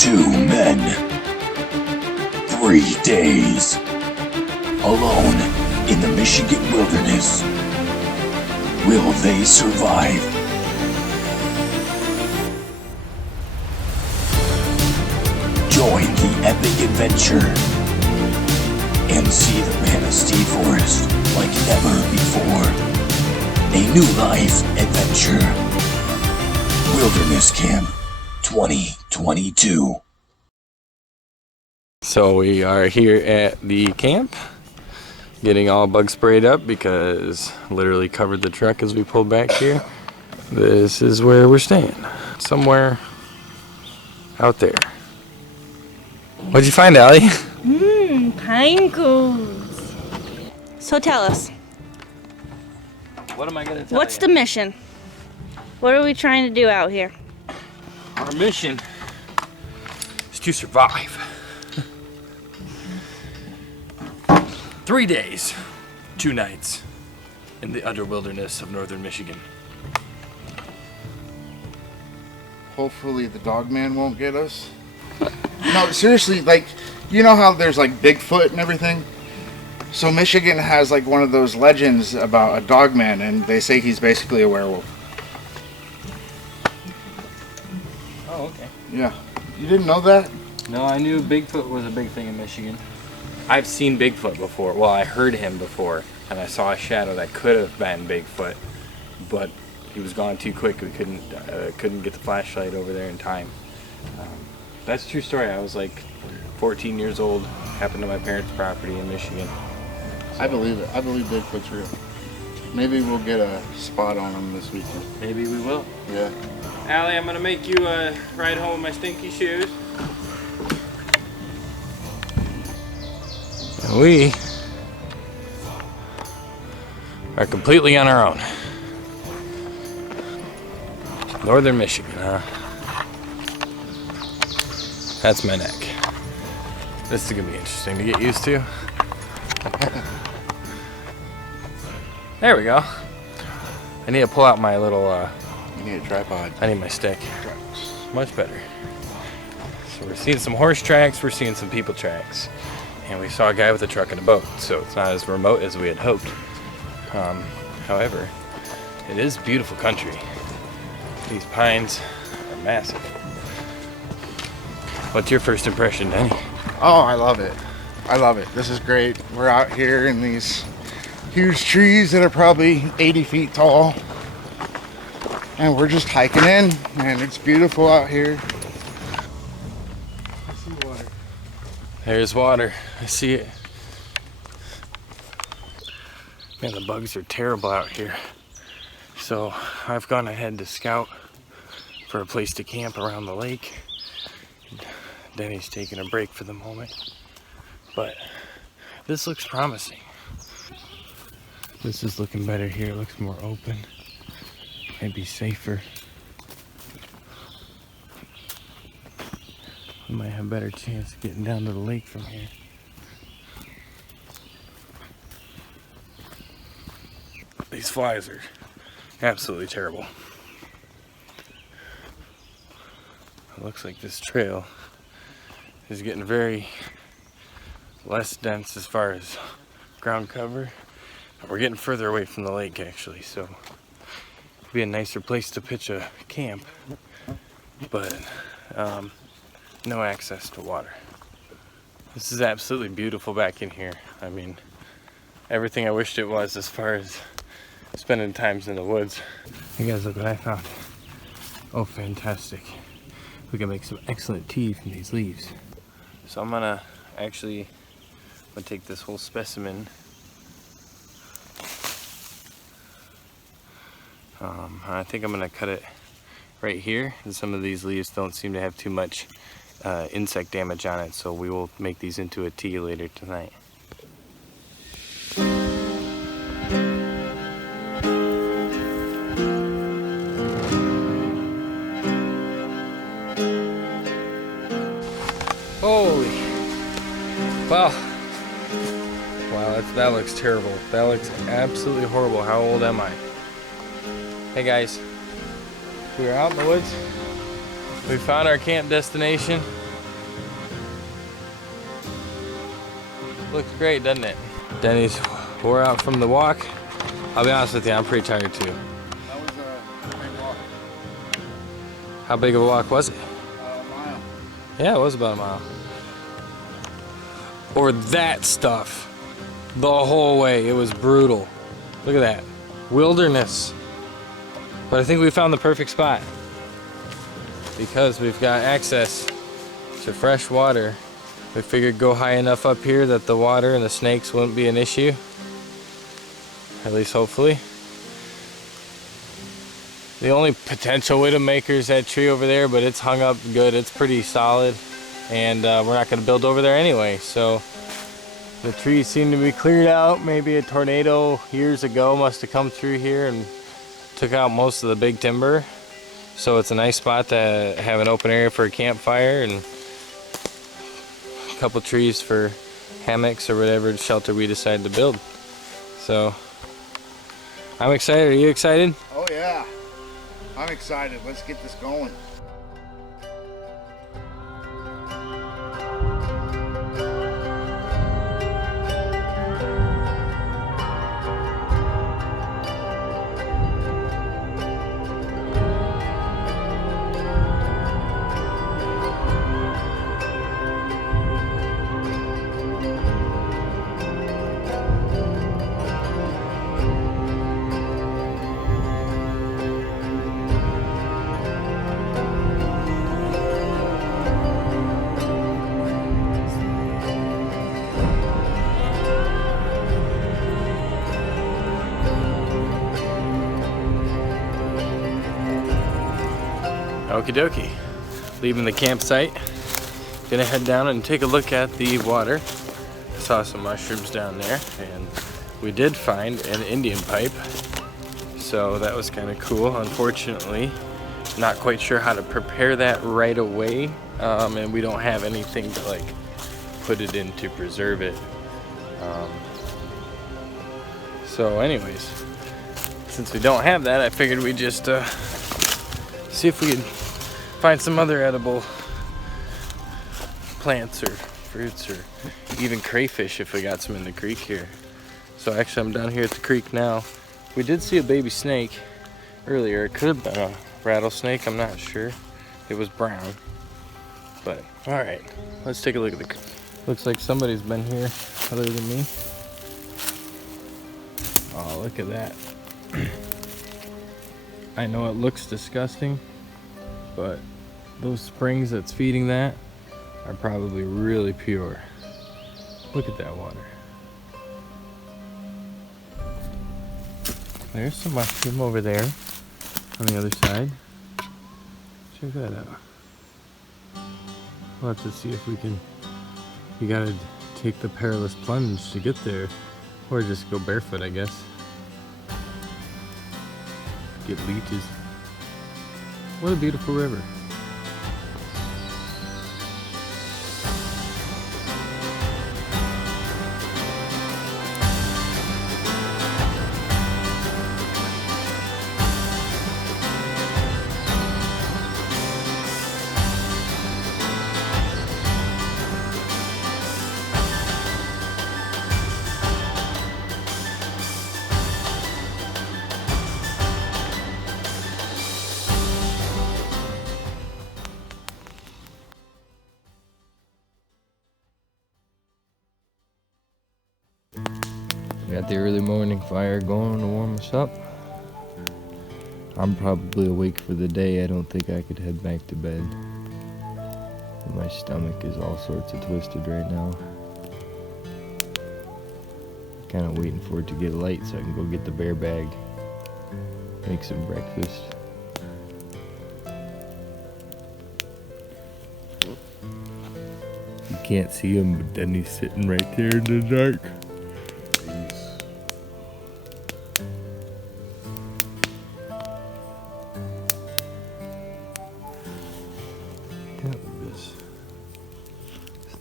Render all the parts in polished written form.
Two men. 3 days. Alone in the Michigan wilderness. Will they survive? Join the epic adventure and see the Manistee Forest like never before. A NeuLife adventure. Wilderness Camp 2022. So we are here at the camp, getting all bug sprayed up because literally covered the truck as we pulled back here. This is where we're staying, somewhere out there. What'd you find, Allie? Pine cones. So tell us, What am I gonna tell what's the mission? What are we trying to do out here? Our mission is to survive. 3 days, 2 nights in the utter wilderness of northern Michigan. Hopefully the dog man won't get us. No, seriously, like, you know how there's like Bigfoot and everything? So Michigan has like one of those legends about a dog man, and they say he's basically a werewolf. Oh, okay. Yeah. You didn't know that? No, I knew Bigfoot was a big thing in Michigan. I've seen Bigfoot before. Well, I heard him before, and I saw a shadow that could have been Bigfoot, but he was gone too quick. We couldn't get the flashlight over there in time. That's a true story. I was like 14 years old. Happened to my parents' property in Michigan. I believe it. I believe Bigfoot's real. Maybe we'll get a spot on him this weekend. Maybe we will. Yeah. Allie, I'm gonna make you ride home with my stinky shoes. We are completely on our own. Northern Michigan, huh? That's my neck. This is gonna be interesting to get used to. There we go. I need to pull out my little, You need a tripod. I need my stick. Much better. So we're seeing some horse tracks, we're seeing some people tracks. And we saw a guy with a truck and a boat, so it's not as remote as we had hoped. However, it is beautiful country. These pines are massive. What's your first impression, Danny? Oh, I love it. I love it. This is great. We're out here in these huge trees that are probably 80 feet tall. And we're just hiking in, and it's beautiful out here. I see water. There's water. I see it. Man, the bugs are terrible out here. So I've gone ahead to scout for a place to camp around the lake. Denny's taking a break for the moment. But this looks promising. This is looking better here. It looks more open. Might be safer. We might have a better chance of getting down to the lake from here. These flies are absolutely terrible. It looks like this trail is getting very less dense as far as ground cover. We're getting further away from the lake actually, so it'd be a nicer place to pitch a camp, but no access to water. This is absolutely beautiful back in here. I mean, everything I wished it was as far as spending times in the woods. You guys, look what I found. Oh, fantastic. We can make some excellent tea from these leaves. So I'm gonna take this whole specimen. I think I'm gonna cut it right here. And some of these leaves don't seem to have too much insect damage on it, so we will make these into a tea later tonight. Holy, wow, that looks terrible. That looks absolutely horrible. How old am I? Hey guys, we are out in the woods. We found our camp destination. Looks great, doesn't it? Denny's wore out from the walk. I'll be honest with you, I'm pretty tired too. That was a big walk. How big of a walk was it? A mile. Yeah, it was about a mile. Or that stuff. The whole way, it was brutal. Look at that. Wilderness. But I think we found the perfect spot. Because we've got access to fresh water. We figured go high enough up here that the water and the snakes wouldn't be an issue. At least hopefully. The only potential widowmaker is that tree over there, but it's hung up good. It's pretty solid. And we're not going to build over there anyway. So the trees seem to be cleared out. Maybe a tornado years ago must have come through here and took out most of the big timber. So it's a nice spot to have an open area for a campfire and a couple trees for hammocks or whatever shelter we decide to build. So I'm excited. Are you excited? Oh yeah, I'm excited. Let's get this going. Okie dokie. Leaving the campsite. Gonna head down and take a look at the water. Saw some mushrooms down there, and we did find an Indian pipe. So that was kind of cool. Unfortunately, not quite sure how to prepare that right away. And we don't have anything to like put it in to preserve it. So anyways, since we don't have that, I figured we'd just see if we could find some other edible plants or fruits or even crayfish if we got some in the creek here. So actually I'm down here at the creek now. We did see a baby snake earlier. It could have been a rattlesnake, I'm not sure. It was brown. But alright, let's take a look at the creek. Looks like somebody's been here other than me. Oh, look at that. I know it looks disgusting, but those springs that's feeding that are probably really pure. Look at that water. There's some mushroom over there on the other side. Check that out. We'll have to see if we can. You gotta take the perilous plunge to get there, or just go barefoot, I guess. Get leeches. What a beautiful river. Got the early morning fire going to warm us up. I'm probably awake for the day. I don't think I could head back to bed. My stomach is all sorts of twisted right now. Kind of waiting for it to get light so I can go get the bear bag. Make some breakfast. You can't see him, but then he's sitting right there in the dark.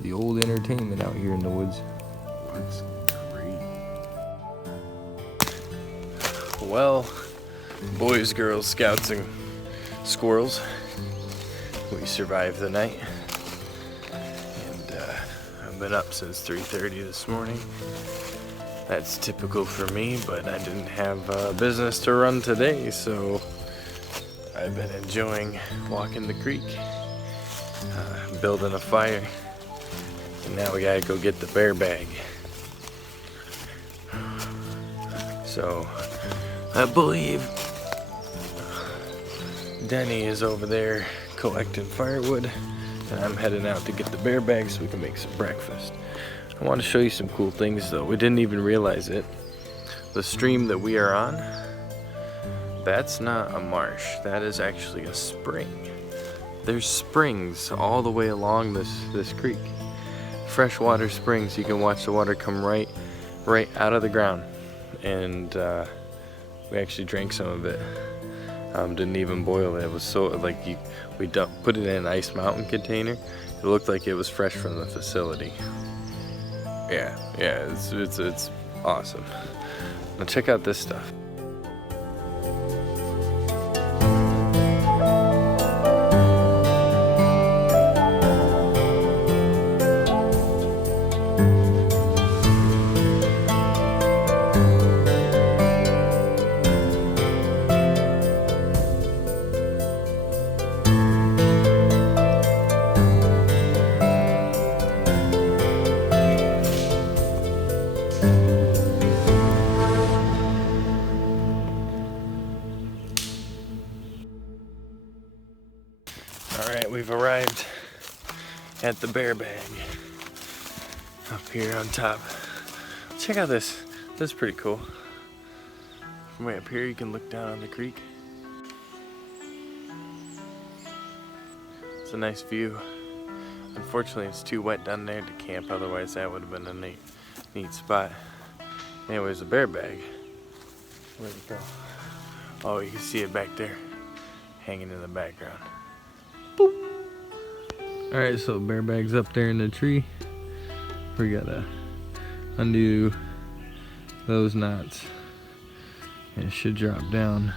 The old entertainment out here in the woods. Looks great. Well, boys, girls, scouts, and squirrels, we survived the night. And I'm I've been up since 3:30 this morning. That's typical for me, but I didn't have business to run today, so I've been enjoying walking the creek, building a fire, and now we gotta go get the bear bag. So I believe Denny is over there collecting firewood, and I'm heading out to get the bear bag so we can make some breakfast. I want to show you some cool things though. We didn't even realize it. The stream that we are on, that's not a marsh. That is actually a spring. There's springs all the way along this creek. Freshwater springs. You can watch the water come right out of the ground. And we actually drank some of it. Didn't even boil it. It was so like we put it in an ice mountain container. It looked like it was fresh from the facility. Yeah, it's awesome. Now check out this stuff. Alright, we've arrived at the bear bag up here on top. Check out this. This is pretty cool. From way up here you can look down on the creek. It's a nice view. Unfortunately it's too wet down there to camp, otherwise that would have been a neat spot. Anyways, the bear bag. Where'd it go? Oh, you can see it back there, hanging in the background. Alright, so bear bag's up there in the tree. We gotta undo those knots and it should drop down.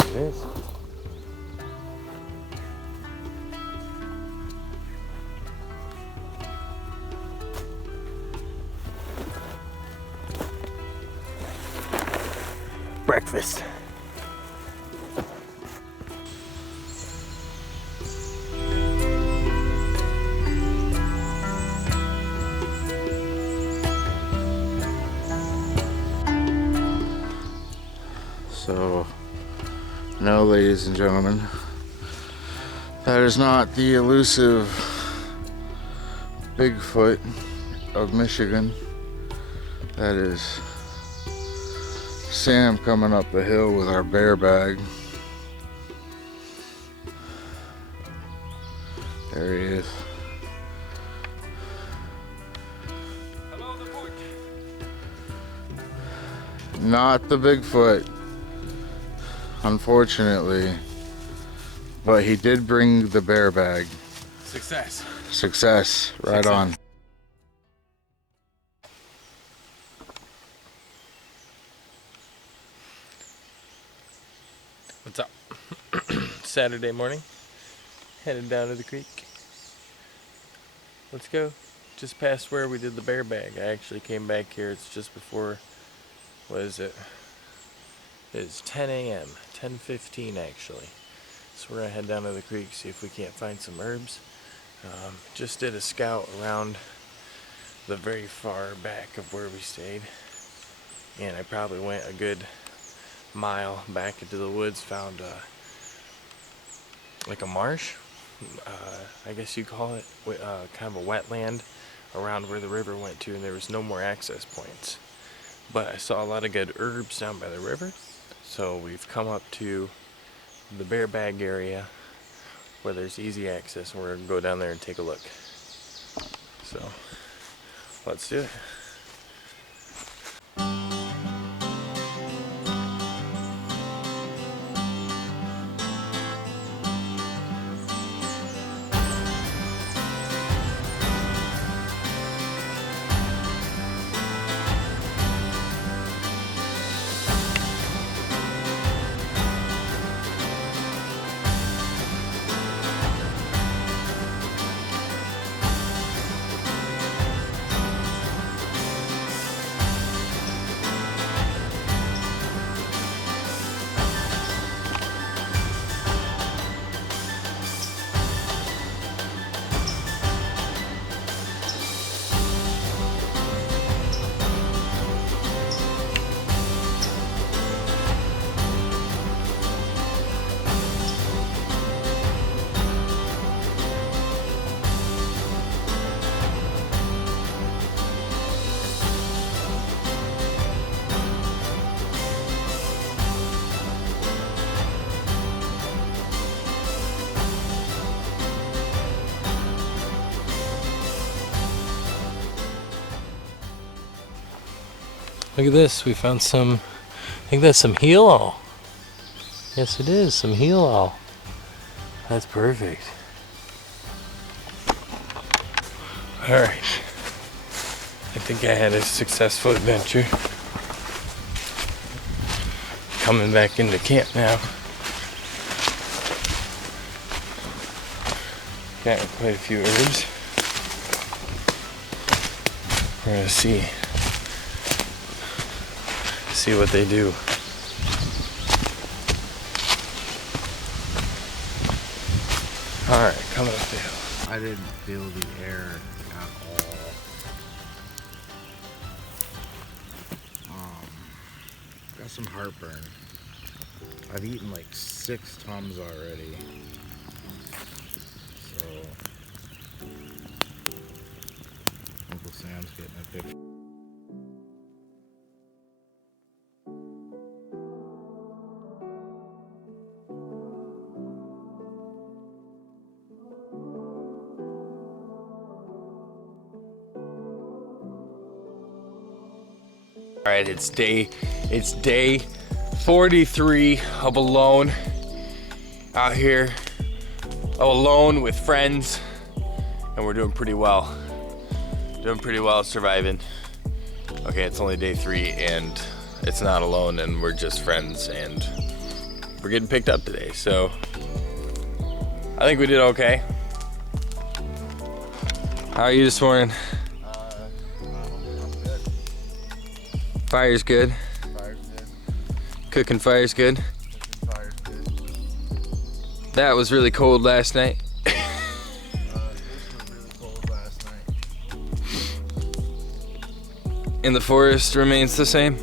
It is. Breakfast. So, no, ladies and gentlemen, that is not the elusive Bigfoot of Michigan. That is Sam coming up the hill with our bear bag. There he is. Hello, the fort. Not the Bigfoot, unfortunately, but he did bring the bear bag. Success. Success, right Success. on. What's up? Saturday morning, headed down to the creek. Let's go. Just past where we did the bear bag. I actually came back here. It's just before, what is it? It's 10 a.m. 10:15 actually. So we're gonna head down to the creek, see if we can't find some herbs. Just did a scout around the very far back of where we stayed, and I probably went a good mile back into the woods, found like a marsh, I guess you call it, kind of a wetland around where the river went to, and there was no more access points. But I saw a lot of good herbs down by the river, so we've come up to the bear bag area where there's easy access, and we're gonna go down there and take a look. So let's do it. Look at this, we found some, I think that's some heel-all. Yes it is, some heel-all. That's perfect. Alright. I think I had a successful adventure. Coming back into camp now. Got quite a few herbs. We're gonna see what they do. Alright, coming up the hill. I didn't feel the air at all. Got some heartburn. I've eaten like 6 Tums already. So Uncle Sam's getting a picture. All right, it's day 43 of alone out here, alone with friends, and we're doing pretty well. Surviving. Okay, it's only day 3 and it's not alone and we're just friends and we're getting picked up today, so I think we did okay. How are you this morning? Fire's good. Fire's good. Cooking fire's good. Fire's good. That was really cold last night. This was really cold last night. And the forest remains the same.